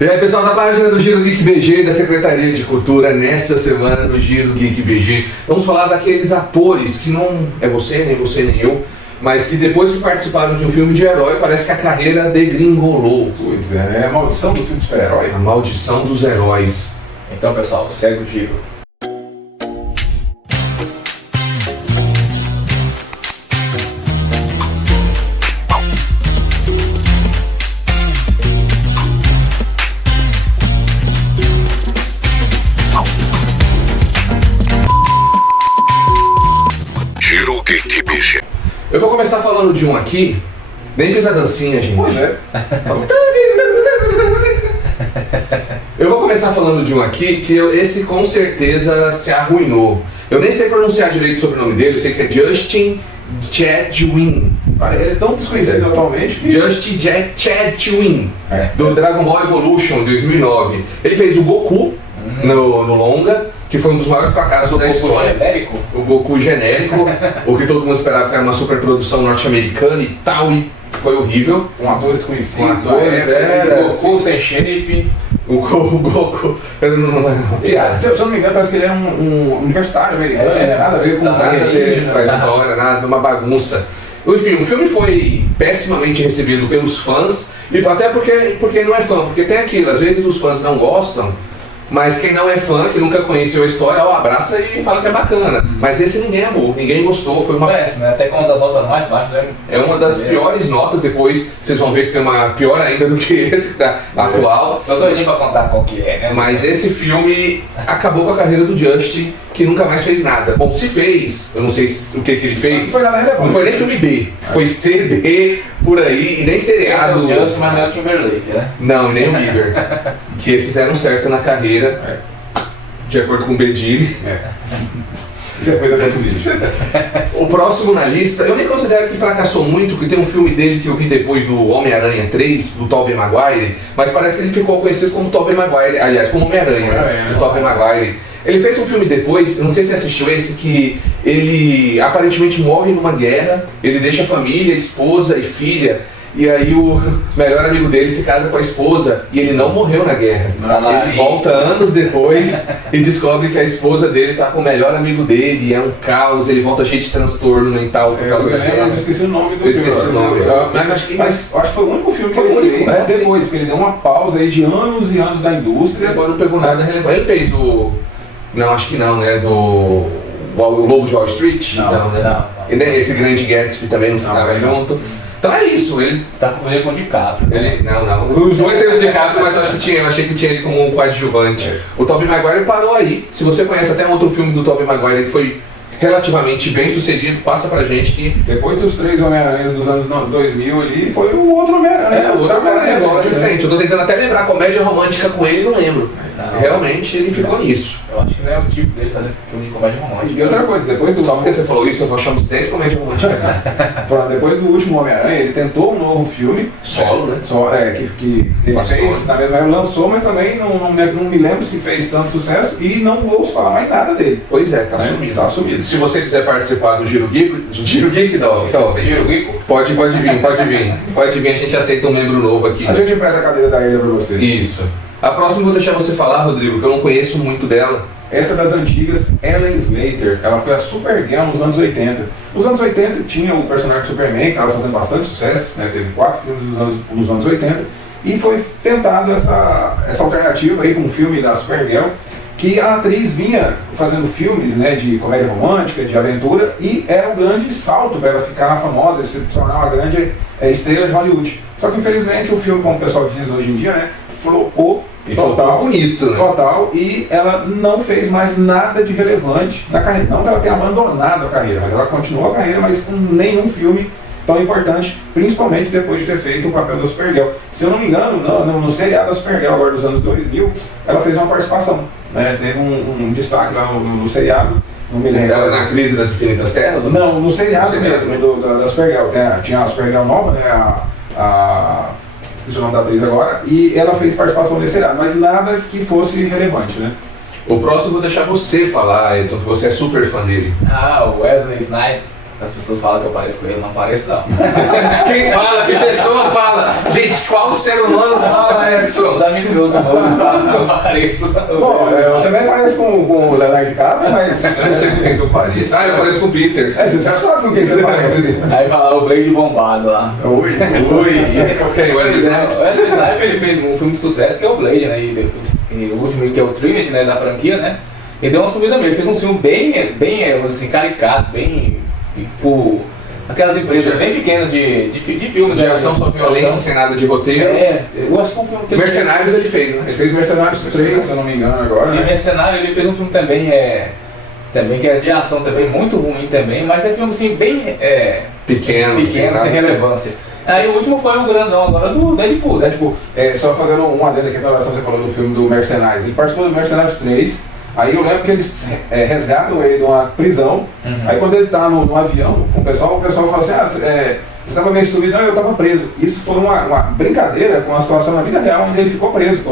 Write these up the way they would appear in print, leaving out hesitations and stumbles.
E aí, pessoal, da página do Giro Geek BG da Secretaria de Cultura, nessa semana no Giro Geek BG, vamos falar daqueles atores que não é você, nem eu, mas que depois que participaram de um filme de herói, parece que a carreira degringolou. Pois é a maldição do filme de super-herói. A maldição dos heróis. Então, pessoal, segue o giro. Eu vou começar falando de um aqui, nem fiz a dancinha, gente. Pois é. Eu vou começar falando de um aqui que esse com certeza se arruinou. Eu nem sei pronunciar direito o sobrenome dele, eu sei que é Justin Chatwin. Ele é tão desconhecido atualmente que... Justin Chatwin, do Dragon Ball Evolution 2009. Ele fez o Goku no longa, que foi um dos maiores fracassos da história. Genérico? O Goku genérico, o que todo mundo esperava que era uma super produção norte-americana e tal, e foi horrível. Com atores conhecidos. Com atores, Goku sem shape. O Goku... Se eu não me engano, parece que ele é um universitário americano, né? Nada a ver com nada a ver com a história, nada, uma bagunça. Enfim, o filme foi pessimamente recebido pelos fãs, e até porque não é fã, porque tem aquilo, às vezes os fãs não gostam, mas quem não é fã, que nunca conheceu a história, abraça e fala que é bacana. Mas esse ninguém amou, ninguém gostou, foi uma... Parece, né? Até quando a nota mais baixa, né? É uma das piores notas, depois vocês vão ver que tem uma pior ainda do que esse que tá atual. Tô doidinho pra contar qual que é, né? Mas esse filme acabou com a carreira do Justin, que nunca mais fez nada. Bom, se fez, eu não sei o que ele fez. Não foi nada relevante. Não foi nem filme B, foi CD por aí, e nem seriado. Esse é o Justin, mas não é o Timberlake, né? Não, nem o Bieber. Que esses deram certo na carreira, de acordo com o Bedini. Isso é coisa do vídeo. O próximo na lista, eu nem considero que fracassou muito, porque tem um filme dele que eu vi depois do Homem-Aranha 3, do Tobey Maguire, mas parece que ele ficou conhecido como Tobey Maguire, aliás, como Homem-Aranha, né? O Tobey Maguire. Ele fez um filme depois, eu não sei se você assistiu esse, que ele aparentemente morre numa guerra, ele deixa a família, esposa e filha, e aí o melhor amigo dele se casa com a esposa e ele não morreu na guerra. Ele volta anos depois e descobre que a esposa dele tá com o melhor amigo dele, e é um caos, ele volta cheio de transtorno mental por causa da guerra. Eu esqueci o nome do Eu filme. esqueci o nome. Mas acho que acho que foi o único filme que Foi o ele único, fez depois, que ele deu uma pausa aí de anos e anos da indústria. agora não pegou nada relevante. Ele fez do... Não, acho que não, né? Do... O Lobo de Wall Street? Não, né? não. E nem esse Grande Gatsby também não ficava junto. Então é isso, ele... Você tá confundindo com o DiCaprio. Não. Os dois têm o DiCaprio, mas eu achei que tinha ele como um coadjuvante. O Tobey Maguire parou aí. Se você conhece até um outro filme do Tobey Maguire que foi relativamente bem sucedido, passa pra gente que... Depois dos 3 Homem-Aranhas dos anos 2000 ali, foi o outro Homem-Aranha. O outro Homem-Aranha agora recente. Eu tô tentando até lembrar comédia romântica com ele, não lembro. Realmente ele ficou nisso. Eu acho que não é o tipo dele fazer filme de comédia romântica. E outra coisa, depois do... Só porque você falou isso, eu achamos 10 comédias românticas. Depois do último Homem-Aranha, ele tentou um novo filme. Solo, né? Que ele fez, na mesma época lançou, mas também não me lembro se fez tanto sucesso e não ouço falar mais nada dele. Pois é, tá sumido. Tá sumido. Se você quiser participar do Giro Geek, Giro Geek talvez. Giro Geek? Pode vir. Pode vir, a gente aceita um membro novo aqui. A gente empresta a cadeira da ilha pra você. Isso. A próxima eu vou deixar você falar, Rodrigo, que eu não conheço muito dela. Essa das antigas, Ellen Slater, ela foi a Supergirl nos anos 80. Nos anos 80 tinha o personagem Superman, que estava fazendo bastante sucesso, né? Teve 4 filmes nos anos 80, e foi tentado essa alternativa aí com um filme da Supergirl, que a atriz vinha fazendo filmes, né, de comédia romântica, de aventura, e era um grande salto para ela ficar famosa, se tornar uma grande estrela de Hollywood. Só que infelizmente o filme, como o pessoal diz hoje em dia, né, flopou. E total bonito, né? Total, e ela não fez mais nada de relevante na carreira. Não que ela tenha abandonado a carreira, mas ela continuou a carreira, mas com nenhum filme tão importante, principalmente depois de ter feito o papel da Supergirl. Se eu não me engano, no seriado da Supergirl, agora dos anos 2000, ela fez uma participação, né? Teve um destaque lá no seriado. Não me lembro. Ela na Crise das Infinitas Terras? Não, no seriado mesmo, da Supergirl. Tinha a Supergirl nova, né? Esqueci o nome da atriz agora, e ela fez participação nesse seriado, mas nada que fosse relevante, né? O próximo eu vou deixar você falar, Edson, que você é super fã dele. O Wesley Snipes. as pessoas falam que eu pareço com ele, não pareço não. Quem fala, que pessoa fala? Gente, qual ser humano fala, Edson? Os amigos meus do mundo falam que eu pareço. Bom, eu também pareço com o Leonardo DiCaprio, mas Eu não sei com quem que eu pareço. Ah, eu pareço com o Peter. você já sabe com quem você parece. Aí fala o Blade bombado lá. Oi. Ok, o Wesley Snipes. O Wesley Snipes ele fez um filme de sucesso que é o Blade, né? E o último que é o Trinity, né, da franquia, né? Ele deu uma subida mesmo, ele fez um filme bem assim, caricato, bem tipo aquelas empresas bem pequenas de filmes. De ação, só violência, sem nada de roteiro. Eu acho que é um filme que Mercenários ele fez, né? Ele fez Mercenários 3, se eu não me engano agora, Sim, né? Mercenário, ele fez um filme também, também que é de ação também, muito ruim também, mas é filme assim, bem Pequeno, sem relevância. Aí o último foi o grandão agora do Deadpool, né? Tipo, só fazendo um adendo aqui com relação, você falou do filme do Mercenários. Ele participou do Mercenários 3. Aí eu lembro que eles resgatam ele de uma prisão. Aí quando ele tá no avião com o pessoal fala assim, você estava meio subido, não, eu estava preso. Isso foi uma brincadeira com a situação na vida real onde ele ficou preso.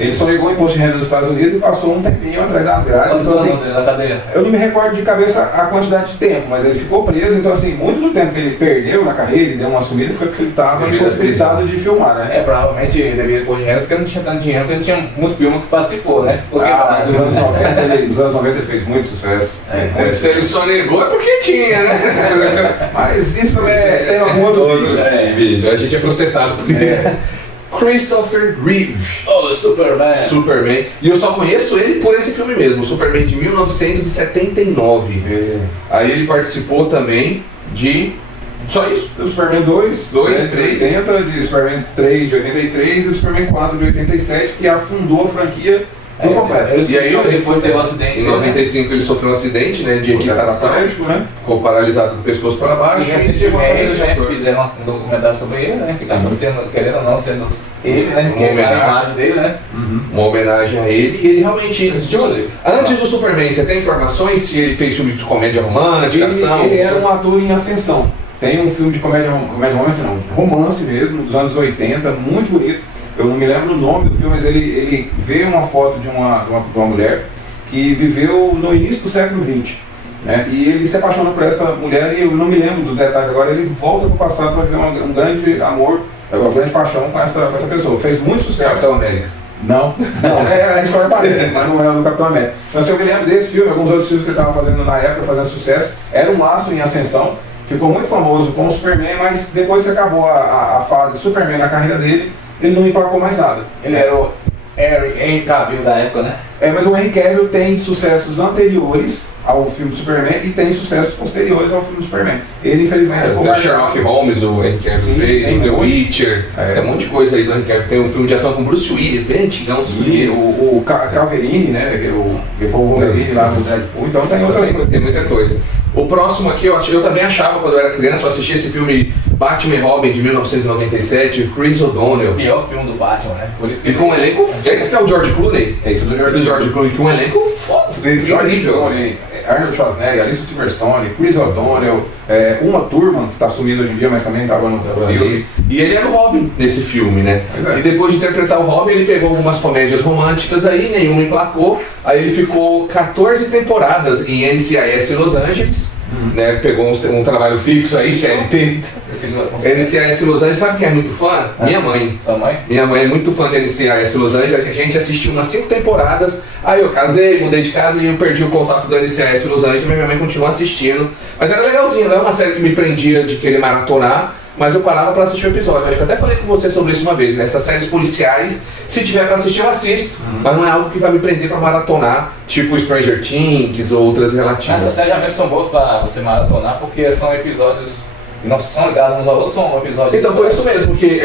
Ele só negou imposto de renda nos Estados Unidos e passou um tempinho atrás das grades. Quantos Então, anos assim, dele na cadeia? eu não me recordo de cabeça a quantidade de tempo, mas ele ficou preso, então assim, muito do tempo que ele perdeu na carreira e deu uma sumida foi porque ele estava impossibilitado de filmar, né? Provavelmente deveria imposto de renda porque não tinha tanto dinheiro, porque não tinha muito filme que participou, né? Porque, Dos anos 90 ele fez muito sucesso. Se ele só negou é porque tinha, né? Mas isso também tem algum outro vídeo. A gente é processado por isso. Christopher Reeve. Oh, Superman. Superman. E eu só conheço ele por esse filme mesmo, Superman de 1979. Aí ele participou também de... Só isso? Do Superman 2, 3. de 80, de Superman 3 de 83 e do Superman 4 de 87, que afundou a franquia por completo. E aí depois teve um acidente. Em 95 ele sofreu um acidente, né, de equitação, né? ficou paralisado do pescoço para baixo. E fizeram um documentário sobre ele, né? Que estava sendo, querendo ou não, sendo ele, né? Que é a imagem dele, né? Uma homenagem a ele. E ele realmente... Antes do Superman, você tem informações se ele fez filme de comédia romântica, ação? Ele era um ator em ascensão. Tem um filme de comédia romântica, não, de romance mesmo, dos anos 80, muito bonito. Eu não me lembro do nome do filme, mas ele vê uma foto de uma mulher que viveu no início do século XX. Né? E ele se apaixona por essa mulher e eu não me lembro dos detalhes agora. Ele volta para o passado para ver um grande amor, uma grande paixão com essa pessoa. Fez muito sucesso. Capitão América. Não, a história parece, mas não é do Capitão América. Então assim, eu me lembro desse filme, alguns outros filmes que ele estava fazendo na época, fazendo sucesso. Era um astro em ascensão, ficou muito famoso com o Superman, mas depois que acabou a fase Superman na carreira dele, ele não emplacou mais nada. Ele era o Henry Cavill da época, né? Mas o Henry Cavill tem sucessos anteriores ao filme do Superman e tem sucessos posteriores ao filme do Superman. Ele, infelizmente, Tem o Sherlock Holmes, o Henry Cavill fez, o The Witcher, tem um monte de coisa aí do Henry Cavill. Tem um filme de ação com Bruce Willis, bem antigão, o Calverini, né? Que foi o Wolverine lá no Deadpool. Então tem outras coisas. Tem muita coisa. O próximo aqui, eu também achava quando eu era criança, eu assisti esse filme Batman e Robin de 1997, o Chris O'Donnell. O pior filme do Batman, né? E com um elenco. Esse que é o George Clooney. É isso do George Clooney, com um elenco foda, incrível. Arnold Schwarzenegger, Alicia Silverstone, Chris O'Donnell, Uma Thurman, que está sumido hoje em dia, mas também estava no filme. E ele era o Robin nesse filme, né? E depois de interpretar o Robin, ele pegou algumas comédias românticas aí, nenhuma emplacou. Aí ele ficou 14 temporadas em NCIS Los Angeles, né? Pegou um trabalho fixo aí, CLT. NCIS Los Angeles, sabe quem é muito fã? Minha mãe. Sua mãe? Minha mãe é muito fã de NCIS Los Angeles, a gente assistiu umas 5 temporadas, aí eu casei, mudei de casa e eu perdi o contato do NCIS Los Angeles, mas minha mãe continuou assistindo. Mas era legalzinho, não é uma série que me prendia de querer maratonar, mas eu parava pra assistir o episódio. Acho que eu até falei com você sobre isso uma vez, né? Essas séries policiais, se tiver pra assistir eu assisto, mas não é algo que vai me prender pra maratonar, tipo Stranger Things ou outras relativas. Essas séries realmente são boas pra você maratonar, porque são episódios que não são ligados uns aos outros, são episódios... Então, por isso mesmo, que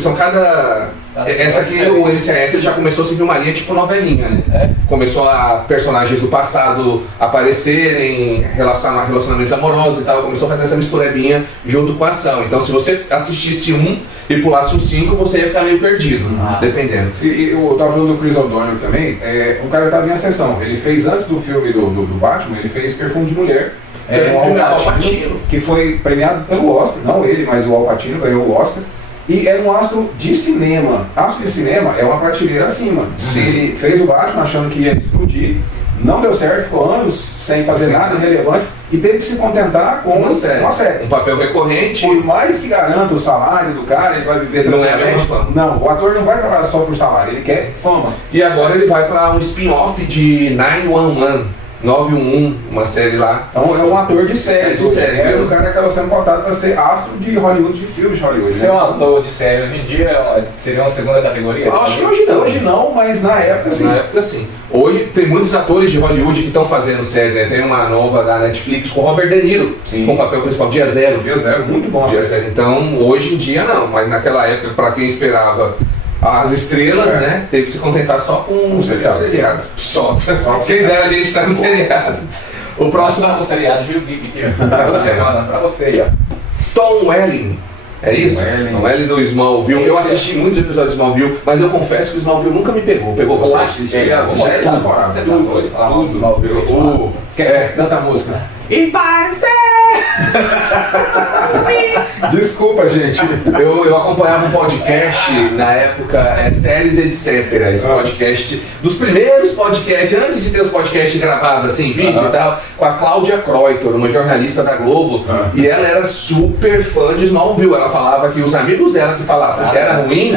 são cada... Essa aqui, o NCIS já começou a seguir uma linha tipo novelinha, né? Começou a personagens do passado aparecerem, relacionamentos amorosos e tal, começou a fazer essa misturebinha junto com a ação. Então, se você assistisse um e pulasse os 5, você ia ficar meio perdido, dependendo. E eu tava falando do Chris O'Donnell também, um cara que estava em ascensão. Ele fez, antes do filme do Batman, ele fez Perfume de Mulher. Al Pacino, que foi premiado pelo Oscar, não ele, mas o Al Pacino ganhou o Oscar. E era um astro de cinema. Astro de cinema é uma prateleira acima. Ele fez o Batman achando que ia explodir, não deu certo, ficou anos sem fazer nada relevante e teve que se contentar com uma série. Um papel recorrente. Por mais que garanta o salário do cara, ele vai viver não é a mesma fama. Não, o ator não vai trabalhar só por salário, ele quer fama. E agora ele vai para um spin-off de 911. 911, uma série lá. Então é um ator de série. É um cara que estava sendo cotado para ser astro de Hollywood, de filmes de Hollywood. Ser um ator de série hoje em dia seria uma segunda categoria? Acho que hoje não. Hoje não, mas na época sim. Na época sim. Hoje tem muitos atores de Hollywood que estão fazendo série, né? Tem uma nova da Netflix com Robert De Niro, com o papel principal, Dia Zero. Dia Zero, muito bom. Dia Zero. Então, hoje em dia não, mas naquela época, para quem esperava as estrelas, né? Teve que se contentar só com um seriado. Só. Quem dera a gente estar no seriado. O próximo é o seriado Giro Geek aqui, semana pra você, ó. Tom Welling. É isso? Tom Welling do Smallville. Eu assisti muitos episódios de Smallville, mas eu confesso que o Smallville nunca me pegou. Pegou você? Você tá doido de falar do Smallville? Canta a música. E parece! Desculpa, gente. Eu acompanhava um podcast na época, Séries Etc. Esse podcast, dos primeiros podcasts, antes de ter os podcasts gravados assim, vídeo e tal, com a Cláudia Croitor, uma jornalista da Globo. E ela era super fã de Smallville. Ela falava que os amigos dela que falassem que era ruim,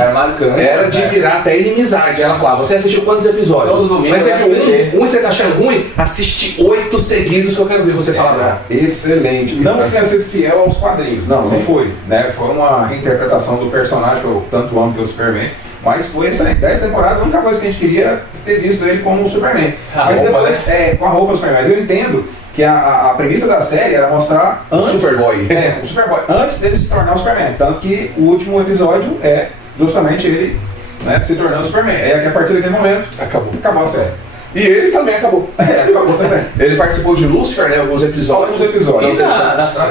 era de virar até inimizade. Ela falava: você assistiu quantos episódios? Todo domingo. Mas você viu um você tá achando ruim? Assiste 8 seguidos que eu quero ver você falar. Excelente. Não que tenha sido fiel aos quadrinhos. Não foi. Né? Foi uma reinterpretação do personagem que eu tanto amo que é o Superman. Mas foi excelente. 10 temporadas, a única coisa que a gente queria era ter visto ele como um Superman. Mas depois, com a roupa do Superman. Mas eu entendo que a premissa da série era mostrar antes, Superboy. O Superboy, antes dele se tornar o Superman. Tanto que o último episódio é justamente ele, né, se tornando o Superman. É que a partir daquele momento acabou a série. E ele também acabou. Acabou também. Ele participou de Lucifer, né? Alguns episódios. E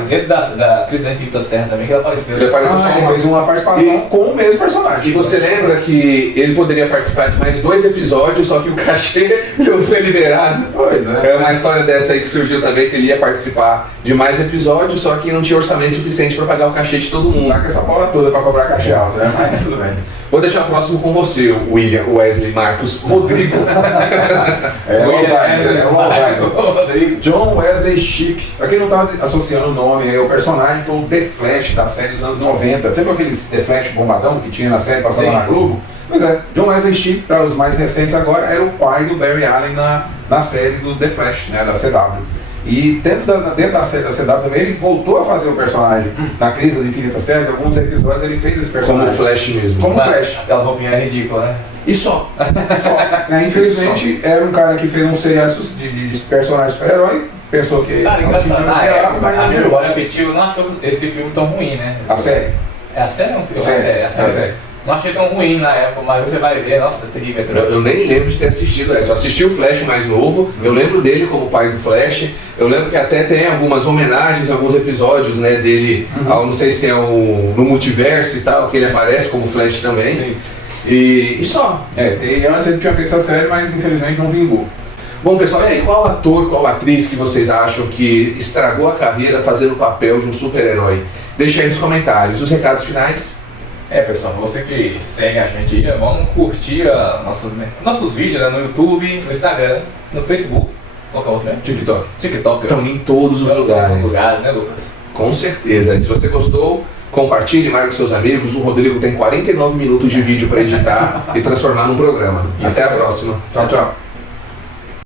dentro da Crise da Infinitas Terras também, que ele apareceu. Ele apareceu só fez uma participação com o mesmo personagem. E você lembra que ele poderia participar de mais 2 episódios, só que o cachê não foi liberado. Pois é. É uma história dessa aí que surgiu também, que ele ia participar de mais episódios, só que não tinha orçamento suficiente para pagar o cachê de todo mundo. Tá com essa bola toda para cobrar cachê alto, né? Mas tudo bem. Vou deixar o próximo com você, William, Wesley, Marcos, Rodrigo. o Alzheimer. John Wesley Shipp. Pra quem não tá associando o nome, o personagem foi o The Flash da série dos anos 90. Sempre aquele The Flash bombadão que tinha na série passando na Globo? Pois é, John Wesley Shipp, para os mais recentes agora, era o pai do Barry Allen na série do The Flash, né, da CW. E dentro da série da CW também, ele voltou a fazer o personagem na Crise das Infinitas Terras. Em alguns episódios ele fez esse personagem. Como Flash mesmo. Como Flash. Aquela roupinha é ridícula, né? E só. Infelizmente, era um cara que fez um seriado de personagem super-herói. Pensou que... Cara, engraçado. Na época, a memória afetiva não achou esse filme tão ruim, né? A série? É a série? É a série. Não achei tão ruim na época, mas você vai ver, nossa, é terrível. Eu nem lembro de ter assistido essa. Eu assisti o Flash mais novo, eu lembro dele como pai do Flash. Eu lembro que até tem algumas homenagens, alguns episódios, né, dele, ao, não sei se é no multiverso e tal, que ele aparece como Flash também. Sim. E só. E antes ele tinha feito essa série, mas infelizmente não vingou. Bom, pessoal, e aí, qual ator, qual atriz que vocês acham que estragou a carreira fazendo o papel de um super-herói? Deixa aí nos comentários. Os recados finais. Pessoal, você que segue a gente aí, vamos curtir nossos vídeos, né, no YouTube, no Instagram, no Facebook. Qual que é o outro, né? TikTok. Estão em todos os lugares. Né, Lucas? Com certeza. Se você gostou, compartilhe, marque com seus amigos. O Rodrigo tem 49 minutos de vídeo para editar e transformar num programa. Até a próxima. Tchau, tchau.